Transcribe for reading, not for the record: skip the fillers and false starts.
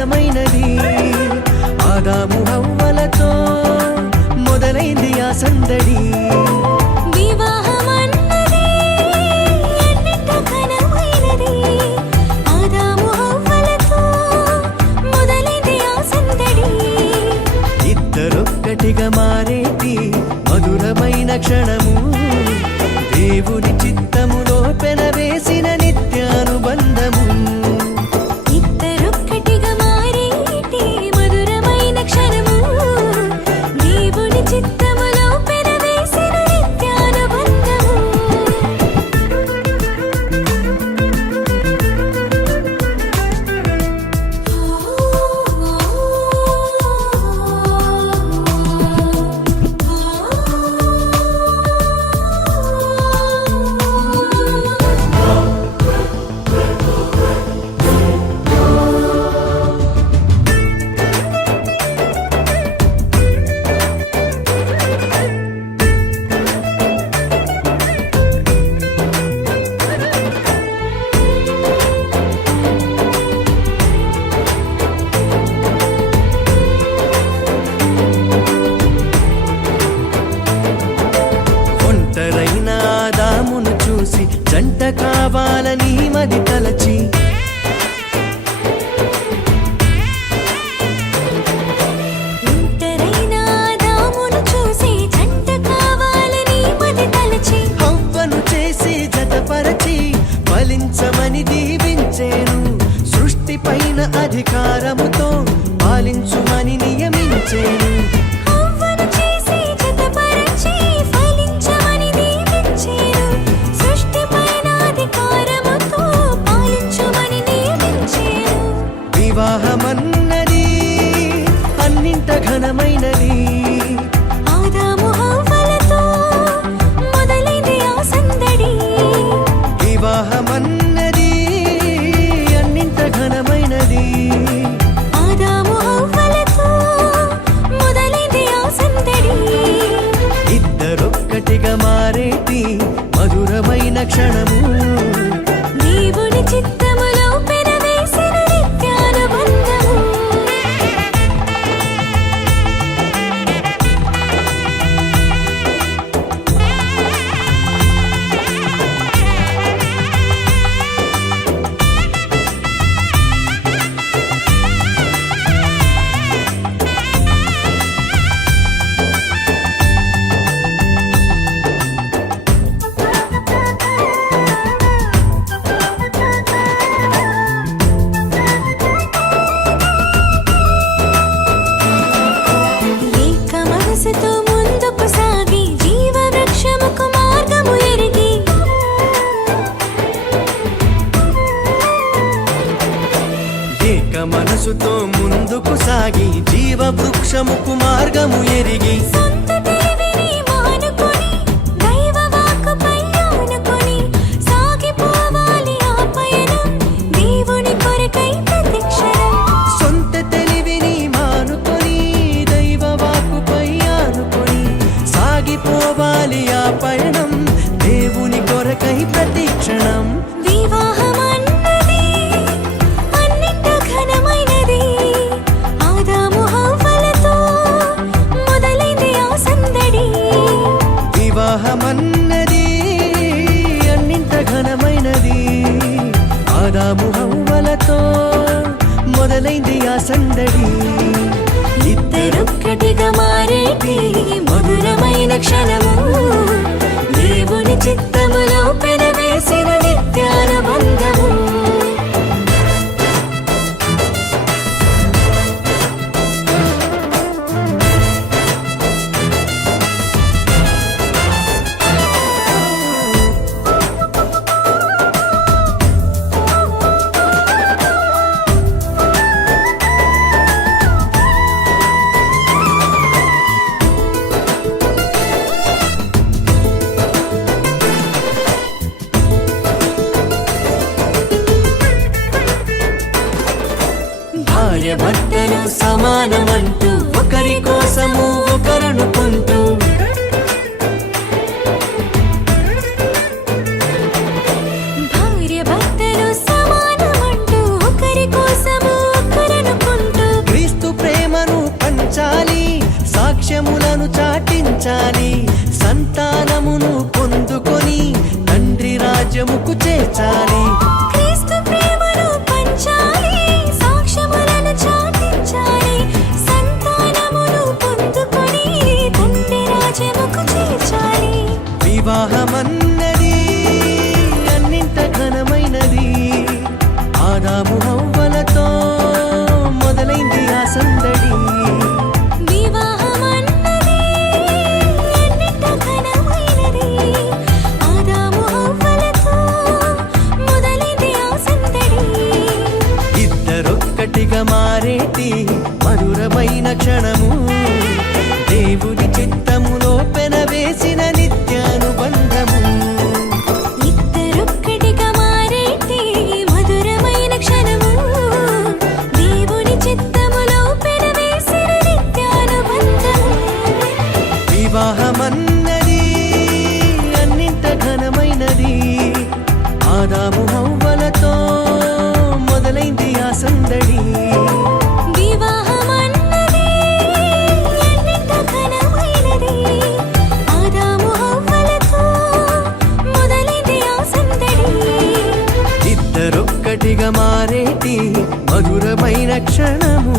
ఘనమైనది ఆదాము హవ్వలతో మొదలైంది ఆ సందడి ఇద్దరొక్కటిగా మారేటి మధురమైన క్షణము దేవుని చిత్తములో పెనవేసిన నిత్యానుబంధము ఇద్దరొక్కటిగా మారేటి మధురమైన క్షణము దేవుని చిత్తములో పెనవేసిన నిత్యానుబంధము ఒంటరైన ఆదామును చూసి జంట కావాలని మది తలచి ఒంటరైన ఆదామును చూసి జంట కావాలని మది తలచి హవ్వను చేసి జతపరచి ఫలించమని దీవించేను సృష్టిపైన అధికారముతో పాలించుమని నియమించేను హవ్వను చేసి జతపరచి ఫలించమని దీవించెను సృష్టిపైన అధికారముతో పాలించుమని నియమించెను వివాహమన్నది అన్నింట ఘనమైనది ఆదాము హవ్వలతో మొదలైంది ఆ సందడి వివాహమన్నది అన్నింట ఘనమైనది ఆదాము హవ్వలతో మొదలైంది ఆ సందడి ఇద్దరొక్కటిగా మారేటి మధురమైన క్షణము దేవుని చిత్తములో పెనవేసిన నిత్యానుబంధము ఏక మనసుతో ముందుకు సాగి జీవవృక్షముకు మార్గము ఎరిగి ఏక మనసుతో ముందుకు సాగి జీవవృక్షముకు మార్గము ఎరిగి సొంత తెలివిని మానుకొని దైవ వాక్కుపై ఆనుకొని సాగిపోవాలి ఆ పయనం దేవుని కొరకై ప్రతిక్షణం సొంత తెలివిని మానుకొని దైవ వాక్కుపై ఆనుకొని సాగిపోవాలి ఆ పయనం దేవుని కొరకై ప్రతిక్షణం వివాహమన్నది అన్నింట ఘనమైనది ఆదాము హవ్వలతో మొదలైంది ఆ సందడి వివాహమన్నది అన్నింట ఘనమైనది ఆదాము హవ్వలతో మొదలైంది ఆ సందడి ఇద్దరొక్కటిగా మారేటి మధురమైన క్షణము దేవుని చిత్తములో పెనవేసిన నిత్యానుబంధము భార్యభర్తలు సమానమంటూ ఒకరి కోసము ఒకరనుకుంటూ భార్య భర్తలు సమానమంటూ ఒకరి కోసము ఒకరనుకుంటూ పెంచాలి, సంతానమును పొందుకొని తండ్రి రాజ్యముకు చేర్చాలి. క్రీస్తు ప్రేమను పంచాలి, సాక్ష్యములను చాటించాలి, సంతానమును పొందుకొని తండ్రి రాజ్యముకు చేర్చాలి. వివాహమన్నది అన్నింట ఘనమైనది, ఆదాము హవ్వలతో మొదలైంది ఆ సందడి. వివాహమన్నది అన్నింట ఘనమైనది, ఆదాము హవ్వలతో మొదలైంది ఆ సందడి. ఇద్దరొక్కటిగా మారేటి మధురమైన క్షణము, దేవుని చిత్తములో పెనవేసిన నిత్యానుబంధము. ఇద్దరొక్కటిగా మారేటి మధురమైన క్షణము, దేవుని చిత్తములో పెనవేసిన నిత్యానుబంధము. వివాహమన్నది అన్నింట ఘనమైనది, ఆదాము హవ్వలతో మొదలైంది ఆ సందడి. వివాహమన్నది అన్నింట ఘనమైనది, ఆదాము హవ్వలతో మొదలైంది ఆ సందడి. ఇద్దరొక్కటిగా మారేటి మధురమైన క్షణము.